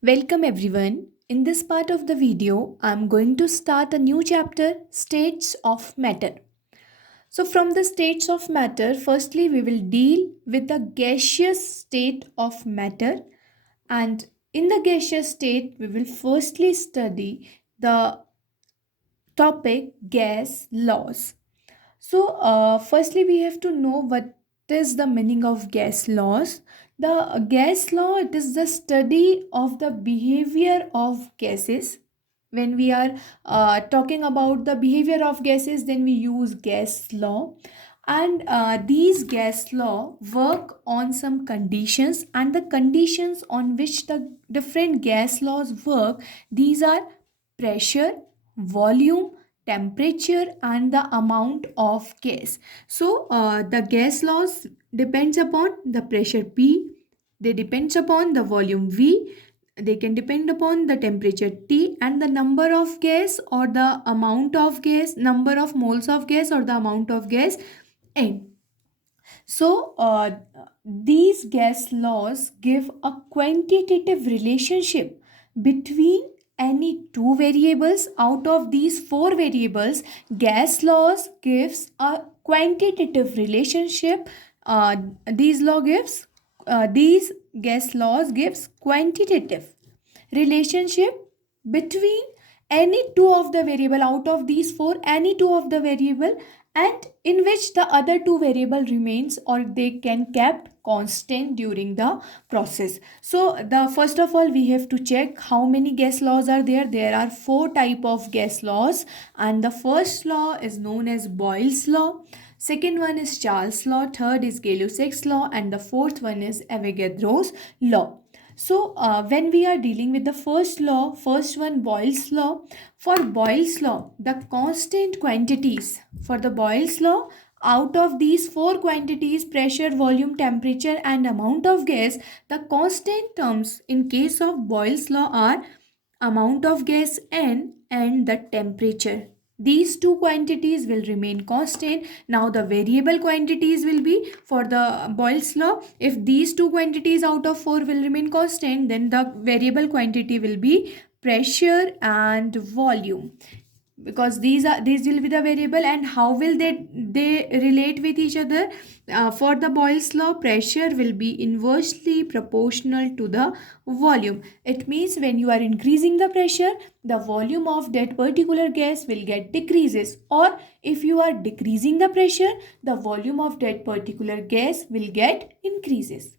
Welcome everyone. In this part of the video, I'm going to start a new chapter, States of Matter. So from the states of matter, firstly we will deal with the gaseous state of matter, and in the gaseous state we will firstly study the topic gas laws. Firstly, we have to know what is the meaning of gas laws. The gas law, it is the study of the behavior of gases. When we are talking about the behavior of gases, then we use gas law. And these gas law work on some conditions, and the conditions on which the different gas laws work, these are pressure, volume, temperature, and the amount of gas. The gas laws depends upon the pressure P, they depends upon the volume V, they can depend upon the temperature T, and the number of gas or the amount of gas, number of moles of gas or the amount of gas N. These gas laws give a quantitative relationship between any two variables. Out of these four variables, gas laws gives a quantitative relationship. Uh, these gas laws gives quantitative relationship between any two of the variable. Out of these four, any two of the variable, and in which the other two variable remains or they can kept constant during the process. So the first of all, we have to check how many gas laws are there. There are four type of gas laws, and the first law is known as Boyle's law, second one is Charles law, third is Gay-Lussac's law, and the fourth one is Avogadro's law. When we are dealing with the first law, first one, Boyle's law. For Boyle's law, the constant quantities for the Boyle's law, out of these four quantities, pressure, volume, temperature, and amount of gas, the constant terms in case of Boyle's law are amount of gas N and the temperature. These two quantities will remain constant. Now the variable quantities will be for the Boyle's law. If these two quantities out of four will remain constant, then the variable quantity will be pressure and volume, because these will be the variable. And how will they relate with each other? For the Boyle's law, pressure will be inversely proportional to the volume. It means when you are increasing the pressure, the volume of that particular gas will get decreases, or if you are decreasing the pressure, the volume of that particular gas will get increases.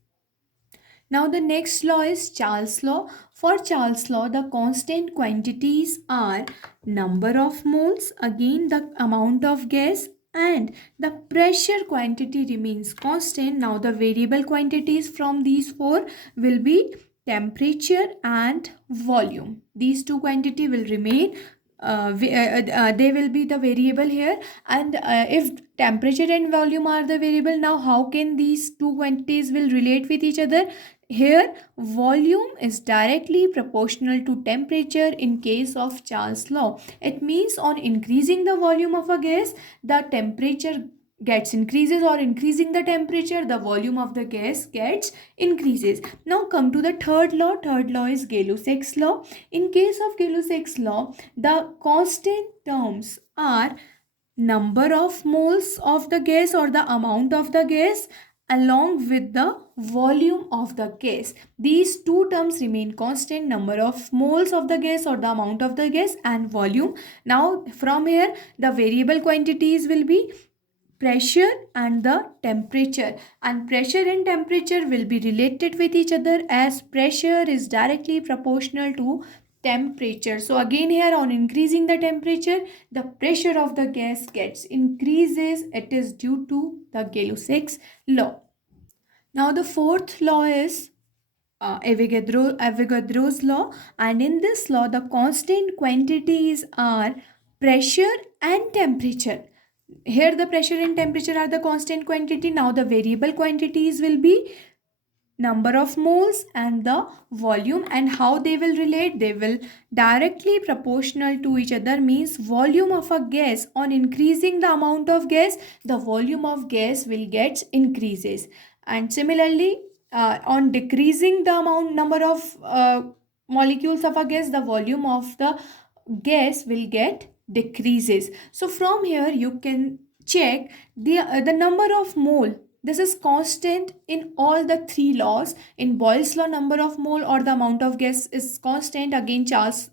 Now the next law is Charles law. For Charles law, the constant quantities are number of moles, again the amount of gas, and the pressure quantity remains constant. Now the variable quantities from these four will be temperature and volume. These two quantity will remain, they will be the variable here. And if temperature and volume are the variable, now how can these two quantities will relate with each other? Here, volume is directly proportional to temperature in case of Charles law. It means on increasing the volume of a gas, the temperature gets increases, or increasing the temperature, the volume of the gas gets increases. Now come to the third law. Third law is Gay-Lussac's law. In case of Gay-Lussac's law, the constant terms are number of moles of the gas or the amount of the gas along with the volume of the gas. These two terms remain constant, number of moles of the gas or the amount of the gas and volume. Now from here, the variable quantities will be pressure and the temperature, and pressure and temperature will be related with each other as pressure is directly proportional to temperature. So again here, on increasing the temperature, the pressure of the gas gets increases. It is due to the Gay-Lussac's law. Now the fourth law is Avogadro's law, and in this law the constant quantities are pressure and temperature. Here the pressure and temperature are the constant quantity. Now the variable quantities will be number of moles and the volume. And how they will relate? They will directly proportional to each other, means volume of a gas, on increasing the amount of gas, the volume of gas will get increases. And similarly, on decreasing the amount number of molecules of a gas, the volume of the gas will get decreases. So from here you can check the number of mole. This is constant in all the three laws. In Boyle's law, number of mole or the amount of gas is constant. Again, Charles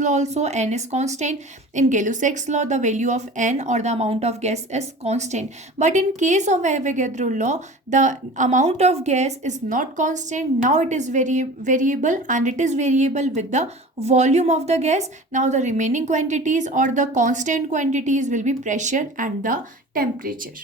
law also, n is constant. In Gay-Lussac's law, the value of n or the amount of gas is constant. But in case of Avogadro law, the amount of gas is not constant. Now it is variable, and it is variable with the volume of the gas. Now the remaining quantities or the constant quantities will be pressure and the temperature.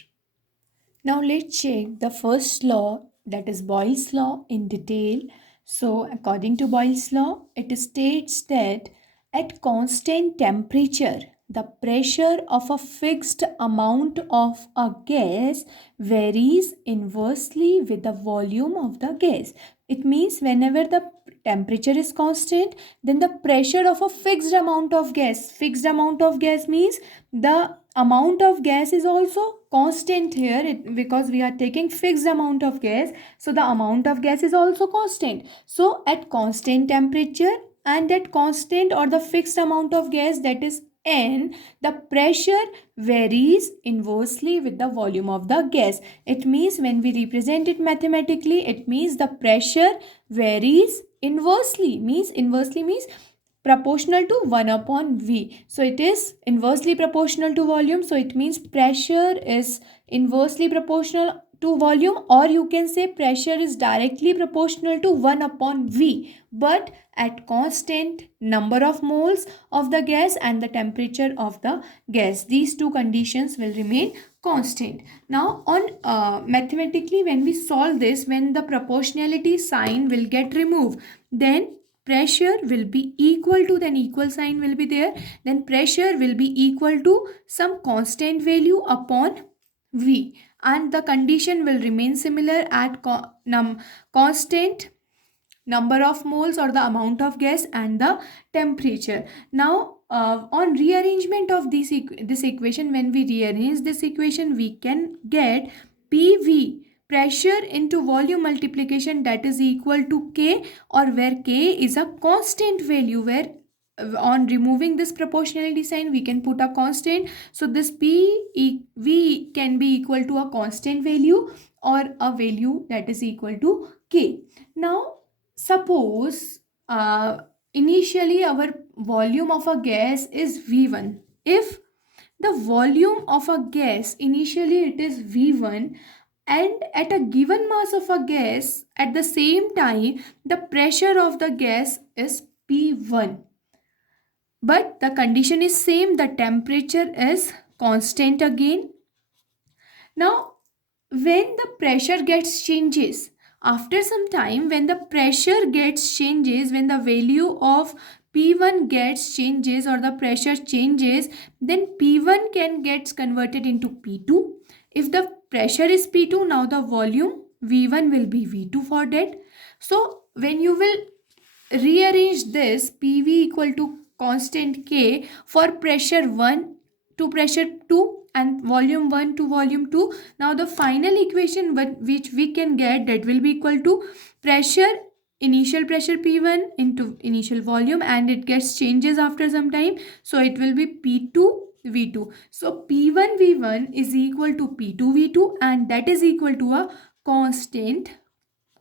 Now let's check the first law, that is Boyle's law, in detail. So according to Boyle's law, it states that at constant temperature, the pressure of a fixed amount of a gas varies inversely with the volume of the gas. It means whenever the temperature is constant, then the pressure of a fixed amount of gas means the amount of gas is also constant here, because we are taking fixed amount of gas, so the amount of gas is also constant. So at constant temperature and at constant or the fixed amount of gas, that is n, the pressure varies inversely with the volume of the gas. It means when we represent it mathematically, it means the pressure varies inversely means proportional to 1 upon V. So it is inversely proportional to volume. So it means pressure is inversely proportional to volume, or you can say pressure is directly proportional to 1 upon V, but at constant number of moles of the gas and the temperature of the gas. These two conditions will remain constant. Now on mathematically, when we solve this, when the proportionality sign will get removed, then pressure will be equal to, then equal sign will be there, then pressure will be equal to some constant value upon V, and the condition will remain similar at constant number of moles or the amount of gas and the temperature. Now on rearrangement of this equation, when we rearrange this equation, we can get PV, pressure into volume multiplication, that is equal to K, or where K is a constant value, where on removing this proportionality sign we can put a constant. So this V can be equal to a constant value or a value that is equal to K. Now suppose initially our volume of a gas is V1. If the volume of a gas initially it is V1, and at a given mass of a gas at the same time the pressure of the gas is P1, but the condition is same, the temperature is constant again. Now when the pressure gets changes, after some time when the pressure gets changes, when the value of P1 gets changes or the pressure changes, then P1 can get converted into P2. If the pressure is P2, now the volume V1 will be V2 for that. So when you will rearrange this PV equal to constant K for pressure 1 to pressure 2 and volume 1 to volume 2, now the final equation which we can get, that will be equal to pressure, initial pressure P1 into initial volume, and it gets changes after some time, so it will be P2 V2. So P1 V1 is equal to P2 V2, and that is equal to a constant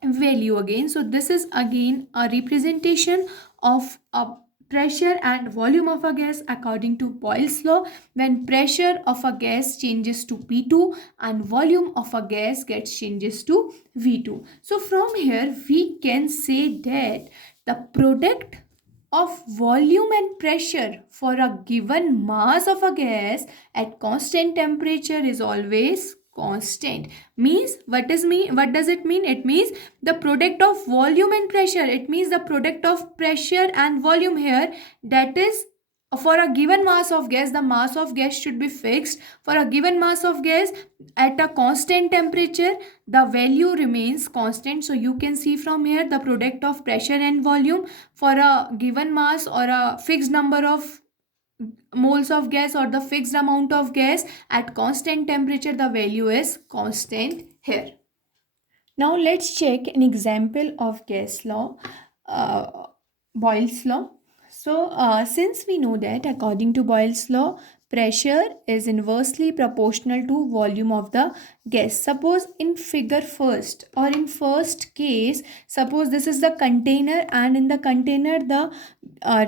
value again. So this is again a representation of a pressure and volume of a gas according to Boyle's law, when pressure of a gas changes to P2 and volume of a gas gets changes to V2. So from here we can say that the product of volume and pressure for a given mass of a gas at constant temperature is always constant. Means what does it mean? It means the product of volume and pressure. It means the product of pressure and volume here, that is for a given mass of gas, the mass of gas should be fixed. For a given mass of gas at a constant temperature, the value remains constant. So you can see from here the product of pressure and volume for a given mass or a fixed number of moles of gas or the fixed amount of gas at constant temperature, the value is constant here. Now let's check an example of gas law. Boyle's law. So, since we know that according to Boyle's law, pressure is inversely proportional to volume of the gas. Suppose in figure first or in first case, suppose this is the container, and in the container the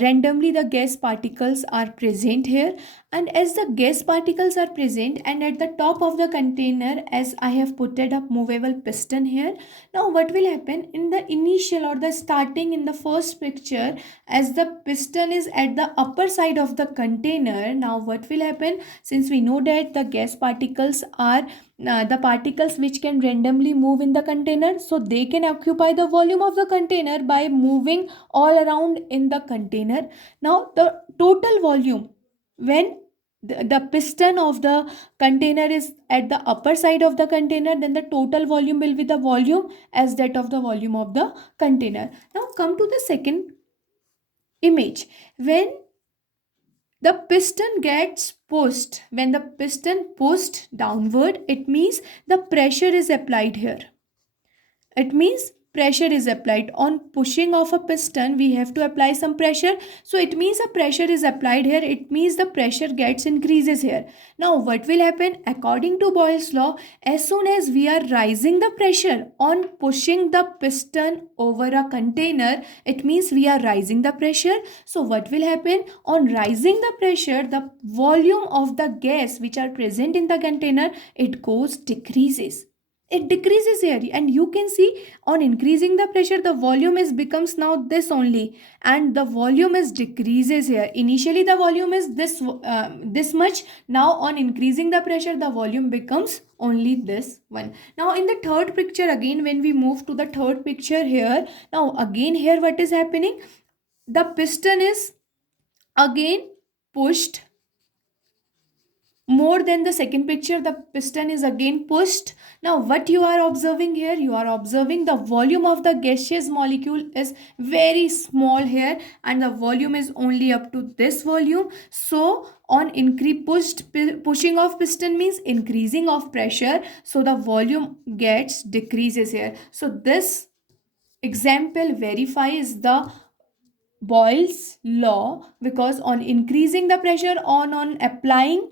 randomly the gas particles are present here, and as the gas particles are present, and at the top of the container, as I have put it up movable piston here. Now what will happen in the initial or the starting in the first picture, as the piston is at the upper side of the container. Now what will happen, since we know that the gas particles are the particles which can randomly move in the container, so they can occupy the volume of the container by moving all around in the container. Now the total volume, when the piston of the container is at the upper side of the container, then the total volume will be the volume as that of the volume of the container. Now come to the second image. When the piston pushed downward, it means the pressure is applied here. It means pressure is applied. On pushing of a piston, we have to apply some pressure. So it means a pressure is applied here. It means the pressure gets increases here. Now what will happen? According to Boyle's law, as soon as we are rising the pressure on pushing the piston over a container, it means we are rising the pressure. So what will happen? On rising the pressure, the volume of the gas which are present in the container, it decreases. It decreases here, and you can see on increasing the pressure the volume is becomes now this only, and the volume is decreases here. Initially the volume is this much. Now on increasing the pressure the volume becomes only this one. Now in the third picture, again when we move to the third picture here, now again here what is happening, the piston is again pushed more than the second picture. The piston is again pushed. Now what you are observing here, you are observing the volume of the gaseous molecule is very small here, and the volume is only up to this volume. So on pushing of piston means increasing of pressure, so the volume gets decreases here. So this example verifies the Boyle's law, because on increasing the pressure, on applying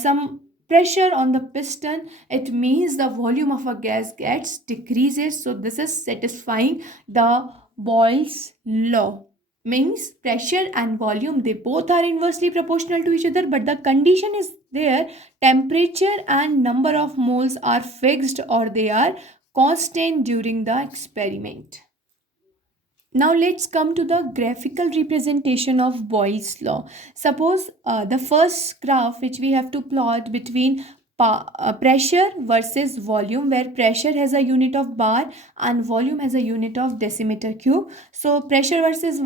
some pressure on the piston, it means the volume of a gas gets decreases. So this is satisfying the Boyle's law. Means pressure and volume, they both are inversely proportional to each other, but the condition is there, temperature and number of moles are fixed or they are constant during the experiment. Now let's come to the graphical representation of Boyle's law. Suppose the first graph which we have to plot between pressure versus volume, where pressure has a unit of bar and volume has a unit of decimeter cube. So pressure versus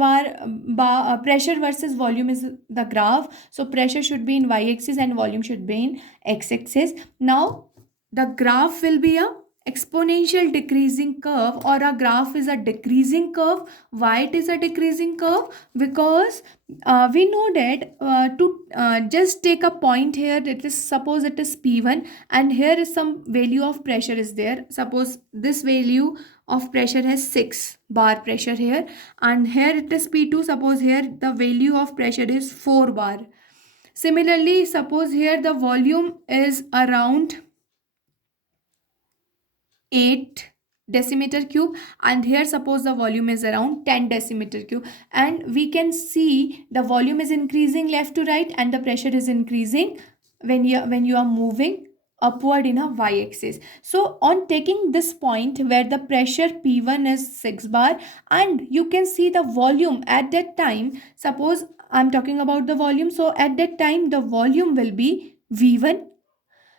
pressure versus volume is the graph. So pressure should be in y-axis and volume should be in x-axis. Now the graph will be a exponential decreasing curve, or a graph is a decreasing curve. Why it is a decreasing curve? Because we know that to just take a point here, it is, suppose it is P1, and here is some value of pressure is there. Suppose this value of pressure has 6 bar pressure here, and here it is P2. Suppose here the value of pressure is 4 bar. Similarly, suppose here the volume is around 8 decimeter cube, and here suppose the volume is around 10 decimeter cube, and we can see the volume is increasing left to right and the pressure is increasing when you are moving upward in a y-axis. So on taking this point where the pressure P1 is 6 bar, and you can see the volume at that time, suppose I'm talking about the volume, so at that time the volume will be V1.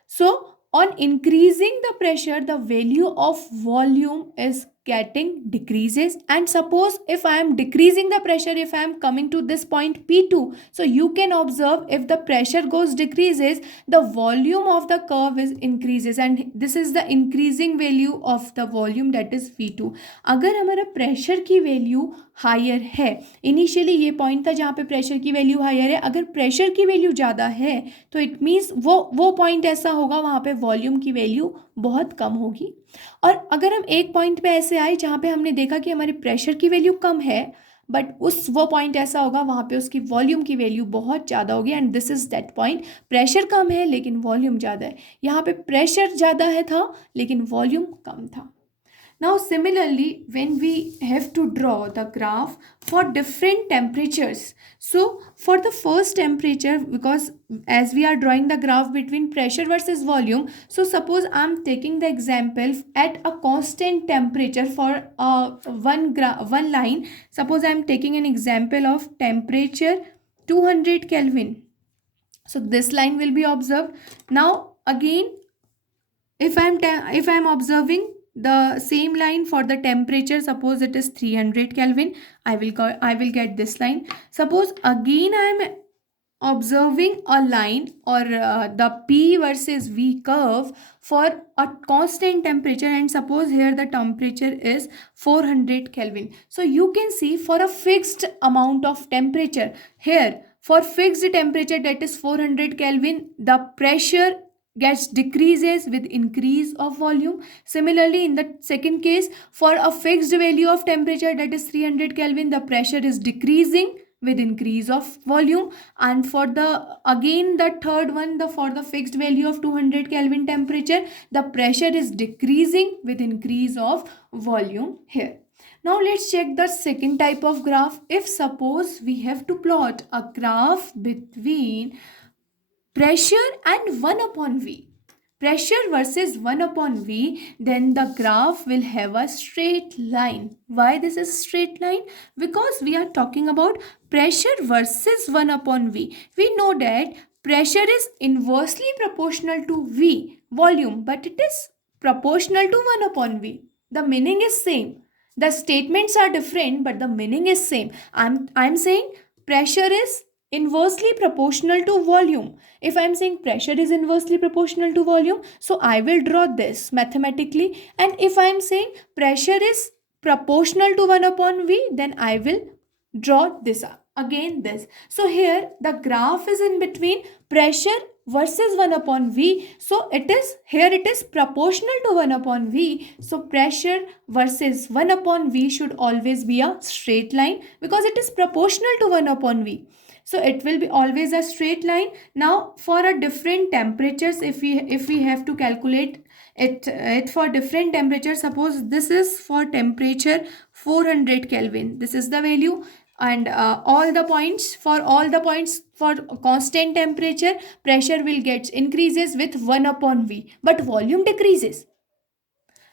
So on increasing the pressure, the value of volume is getting decreases, and suppose if I am decreasing the pressure, if I am coming to this point P2, so you can observe if the pressure goes decreases, the volume of the curve is increases, and this is the increasing value of the volume, that is V2. अगर हमारा pressure की value higher है, initially ये point था जहाँ पे pressure की value higher है, अगर प्रेशर की वैल्यू ज़्यादा है तो इट मीन्स वो पॉइंट ऐसा होगा वहाँ पे वॉल्यूम की वैल्यू बहुत कम होगी. और अगर हम एक पॉइंट पे ऐसे आए जहाँ पे हमने देखा कि हमारे प्रेशर की वैल्यू कम है बट वो पॉइंट ऐसा होगा वहाँ पे उसकी वॉल्यूम की वैल्यू बहुत ज़्यादा होगी, and this is that point. Pressure कम है लेकिन वॉल्यूम ज़्यादा है. यहाँ पे प्रेशर ज़्यादा है था लेकिन वॉल्यूम कम था. Now similarly, when we have to draw the graph for different temperatures. So for the first temperature, because as we are drawing the graph between pressure versus volume, so suppose I am taking the example at a constant temperature for one line. Suppose I am taking an example of temperature 200 Kelvin. So this line will be observed. Now again, if I'm observing the same line for the temperature, suppose it is 300 Kelvin, I will get this line. Suppose again I am observing a line or the P versus V curve for a constant temperature, and suppose here the temperature is 400 Kelvin. So you can see for a fixed amount of temperature here, for fixed temperature that is 400 Kelvin, the pressure gets decreases with increase of volume. Similarly, in the second case, for a fixed value of temperature that is 300 Kelvin, the pressure is decreasing with increase of volume. And for the again the third one, the for the fixed value of 200 Kelvin temperature, the pressure is decreasing with increase of volume here. Now let's check the second type of graph. If suppose we have to plot a graph between pressure and 1 upon V, pressure versus 1 upon V, then the graph will have a straight line. Why this is straight line? Because we are talking about pressure versus 1 upon V. We know that pressure is inversely proportional to V, volume, but it is proportional to 1 upon V. The meaning is same. The statements are different, but the meaning is same. I'm saying pressure is inversely proportional to volume. If I'm saying pressure is inversely proportional to volume, so I will draw this mathematically. And if I'm saying pressure is proportional to 1 upon V, then I will draw this again this. So here the graph is in between pressure versus 1 upon V. So it is proportional to 1 upon V. So pressure versus 1 upon V should always be a straight line because it is proportional to 1 upon V. So it will be always a straight line. Now for a different temperatures, if we have to calculate it for different temperatures, suppose this is for temperature 400 Kelvin, this is the value, and all the points for constant temperature, pressure will get increases with 1 upon V, but volume decreases.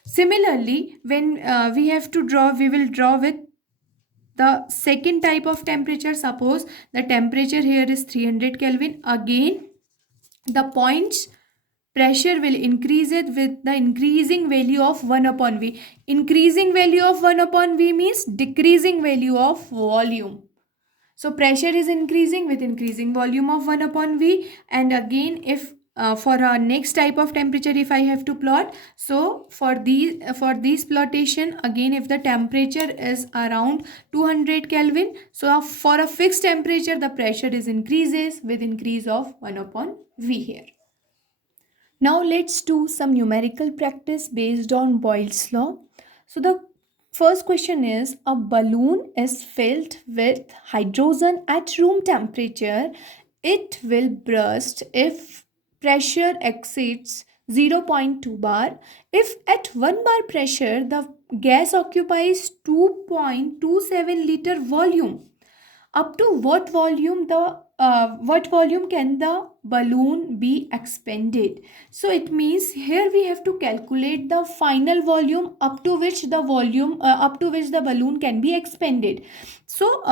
Similarly, when we have to draw, we will draw with the second type of temperature. Suppose the temperature here is 300 Kelvin. Again, the points pressure will increase it with the increasing value of 1 upon V. Increasing value of 1 upon V means decreasing value of volume. So pressure is increasing with increasing volume of 1 upon V. And again, if for our next type of temperature, if I have to plot, so for these plotation, again if the temperature is around 200 Kelvin, so for a fixed temperature the pressure is increases with increase of 1 upon V here. Now let's do some numerical practice based on Boyle's law. So the first question is, a balloon is filled with hydrogen at room temperature. It will burst if pressure exceeds 0.2 bar. If at 1 bar pressure the gas occupies 2.27 liter volume, up to what volume can the balloon be expanded? So it means here we have to calculate the final volume up to which the balloon can be expanded. So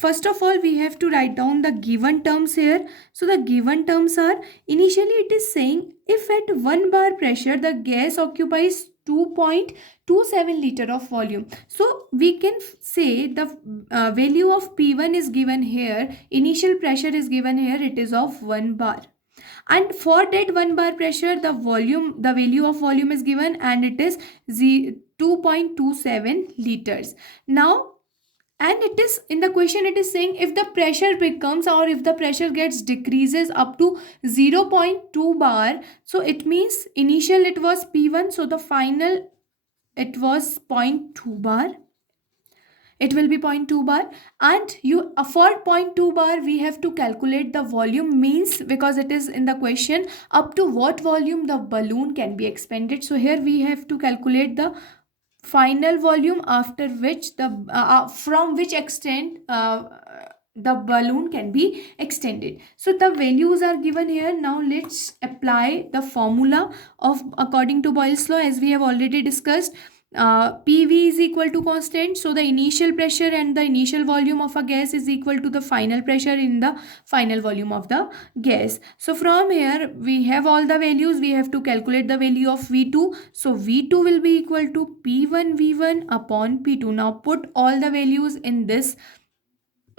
first of all we have to write down the given terms here. So the given terms are, initially it is saying if at 1 bar pressure the gas occupies 2.27 liter of volume. So we can say the value of P1 is given here, initial pressure is given here, it is of 1 bar. And for that 1 bar pressure the value of volume is given and it is 2.27 liters. Now, and it is in the question it is saying if the pressure becomes, or if the pressure gets decreases up to 0.2 bar, so it means initial it was P1, so the final it was 0.2 bar. it will be 0.2 bar. And you for 0.2 bar we have to calculate the volume, means because it is in the question up to what volume the balloon can be expanded. So here we have to calculate the final volume after which the from which extent the balloon can be extended. So the values are given here. Now let's apply the formula of according to Boyle's law, as we have already discussed. PV is equal to constant, so the initial pressure and the initial volume of a gas is equal to the final pressure in the final volume of the gas. So from here we have all the values, we have to calculate the value of V2. So V2 will be equal to P1 V1 upon P2. Now put all the values in this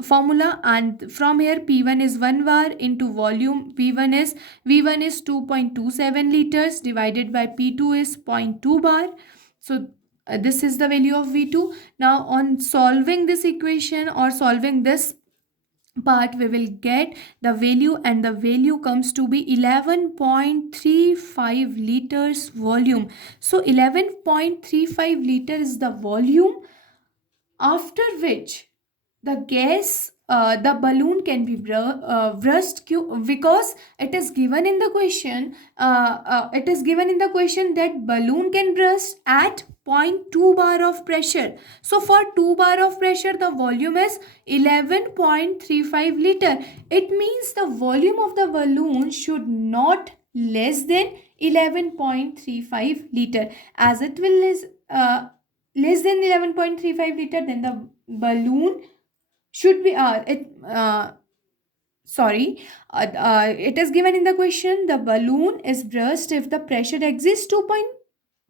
formula, and from here P1 is 1 bar into volume. V1 is 2.27 liters divided by P2 is 0.2 bar. So this is the value of V2. Now on solving this equation or solving this part, we will get the value, and the value comes to be 11.35 liters volume. So 11.35 liters is the volume after which the gas the balloon can be burst, because it is given in the question that balloon can burst at 0.2 bar of pressure. So for 2 bar of pressure the volume is 11.35 liter. It means the volume of the balloon should not less than 11.35 liter. As it will is less than 11.35 liter, then the balloon should be it is given in the question the balloon is burst if the pressure exists to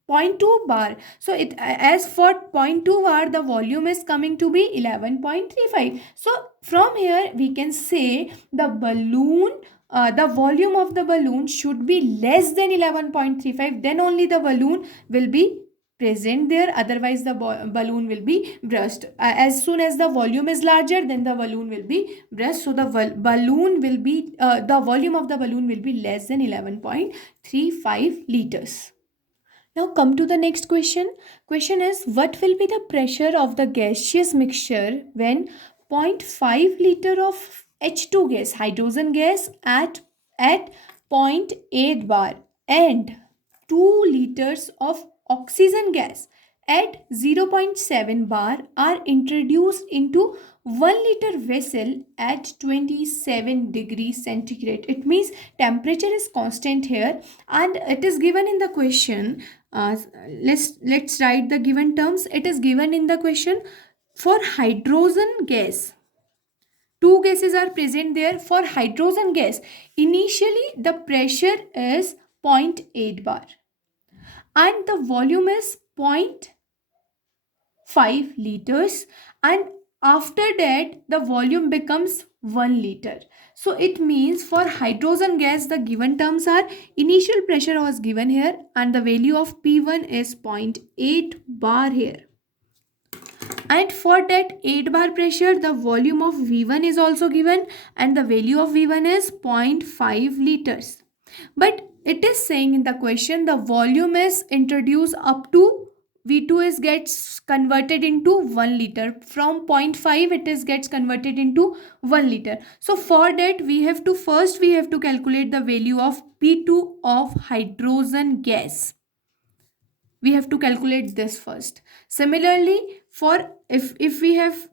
0.2 bar. So it as for 0.2 bar the volume is coming to be 11.35. So from here we can say the balloon the volume of the balloon should be less than 11.35, then only the balloon will be present there, otherwise the balloon will be burst. As soon as the volume is larger, then the balloon will be burst. So the balloon will be the volume of the balloon will be less than 11.35 liters. Now come to the next question. Question is, what will be the pressure of the gaseous mixture when 0.5 liter of H2 gas, hydrogen gas at 0.8 bar, and 2 liters of oxygen gas at 0.7 bar are introduced into 1 liter vessel at 27 degrees centigrade. It means temperature is constant here, and it is given in the question. Let's write the given terms. It is given in the question for hydrogen gas. Two gases are present there. For hydrogen gas, initially the pressure is 0.8 bar and the volume is 0.5 liters, and after that the volume becomes 1 liter. So it means for hydrogen gas the given terms are initial pressure was given here and the value of P1 is 0.8 bar here. And for that 8 bar pressure the volume of V1 is also given and the value of V1 is 0.5 liters. But it is saying in the question the volume is introduced up to V2 is gets converted into 1 liter. From 0.5 it is gets converted into 1 liter. So for that we have to calculate the value of P2 of hydrogen gas. We have to calculate this first. Similarly, for if we have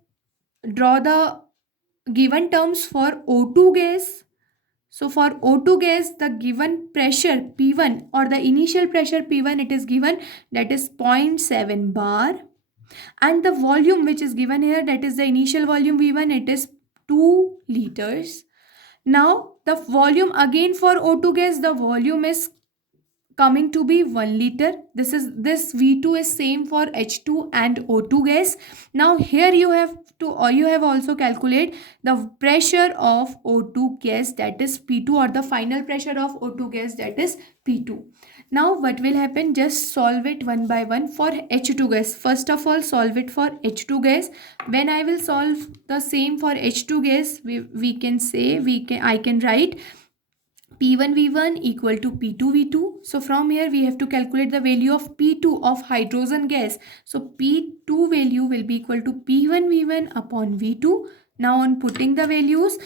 draw the given terms for O2 gas. So for O2 gas, the given pressure P1 or the initial pressure P1 it is given, that is 0.7 bar, and the volume which is given here, that is the initial volume V1, it is 2 liters. Now the volume again for O2 gas, the volume is coming to be 1 liter. This V2 is same for H2 and O2 gas. Now here you have also calculate the pressure of O2 gas, that is P2, or the final pressure of O2 gas, that is P2. Now what will happen, just solve it one by one. For H2 gas, first of all solve it for H2 gas. When I will solve the same for H2 gas, I can write P1 V1 equal to P2 V2. So from here we have to calculate the value of P2 of hydrogen gas. So P2 value will be equal to P1 V1 upon V2. Now on putting the values,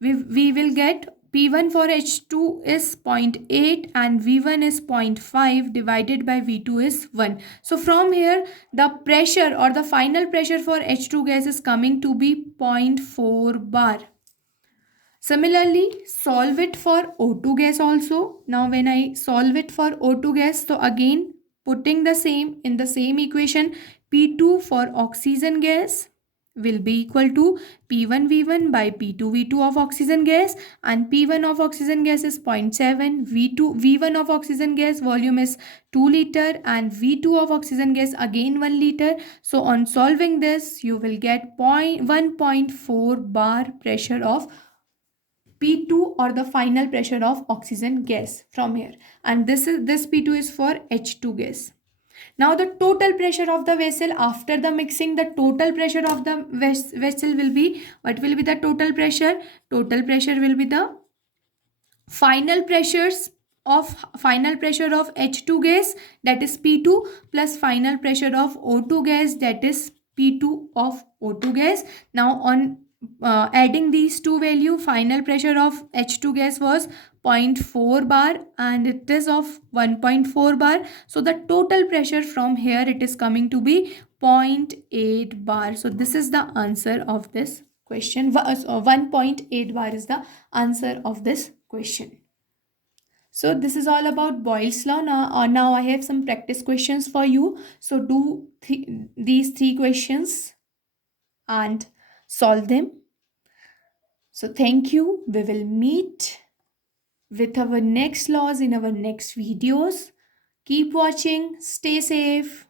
we will get P1 for H2 is 0.8 and V1 is 0.5 divided by V2 is 1. So from here the pressure or the final pressure for H2 gas is coming to be 0.4 bar. Similarly, solve it for O2 gas also. Now when I solve it for O2 gas, so again putting the same in the same equation, P2 for oxygen gas will be equal to P1 V1 by P2 V2 of oxygen gas, and P1 of oxygen gas is 0.7, V1 of oxygen gas volume is 2 liter and V2 of oxygen gas again 1 liter. So on solving this you will get 1.4 bar pressure of P2 or the final pressure of oxygen gas from here, and this P2 is for H2 gas. Now the total pressure of the vessel after the mixing, the total pressure of the vessel will be, what will be the total pressure? Total pressure will be the final pressure of H2 gas, that is P2, plus final pressure of O2 gas, that is P2 of O2 gas. Now on adding these two value, final pressure of H2 gas was 0.4 bar and it is of 1.4 bar. So the total pressure from here it is coming to be 0.8 bar. So this is the answer of this question. 1.8 bar is the answer of this question. So this is all about Boyle's law. Now I have some practice questions for you. So do these three questions and solve them. So thank you. We will meet with our next laws in our next videos. Keep watching. Stay safe.